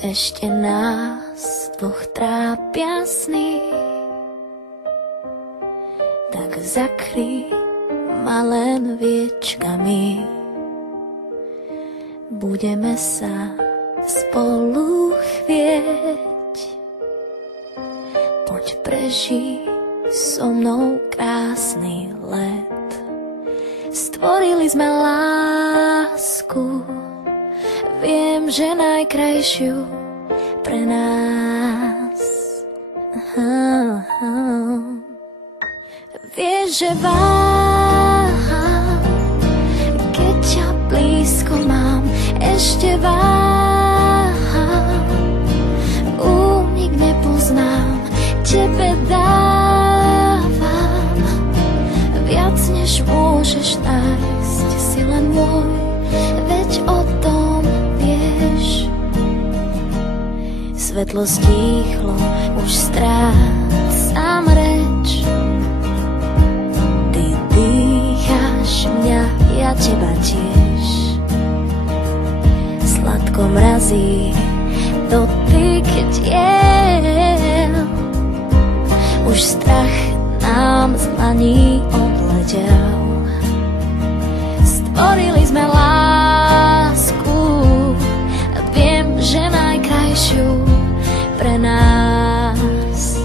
Ešte nás dvoch trápia sny, tak zakry ma len viečkami. Budeme sa spolu chvieť, poď prežij so mnou krásny let. Stvorili sme lásku, viem, že najkrajšiu pre nás. Vieš, že váham, keď ťa blízko mám, ešte váham, únik nepoznám, tebe dávam viac, než môžeš nájsť, si len môj, veď o tom vieš. Svetlo stíchlo, už strácam reč, ty dýcháš mňa, ja teba tiež. Sladko mrazí dotyk tiel, už strach nám z dlaní odletel. Stvorili sme lásku, viem, že najkrajšiu pre nás.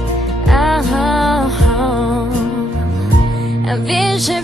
Vieš, že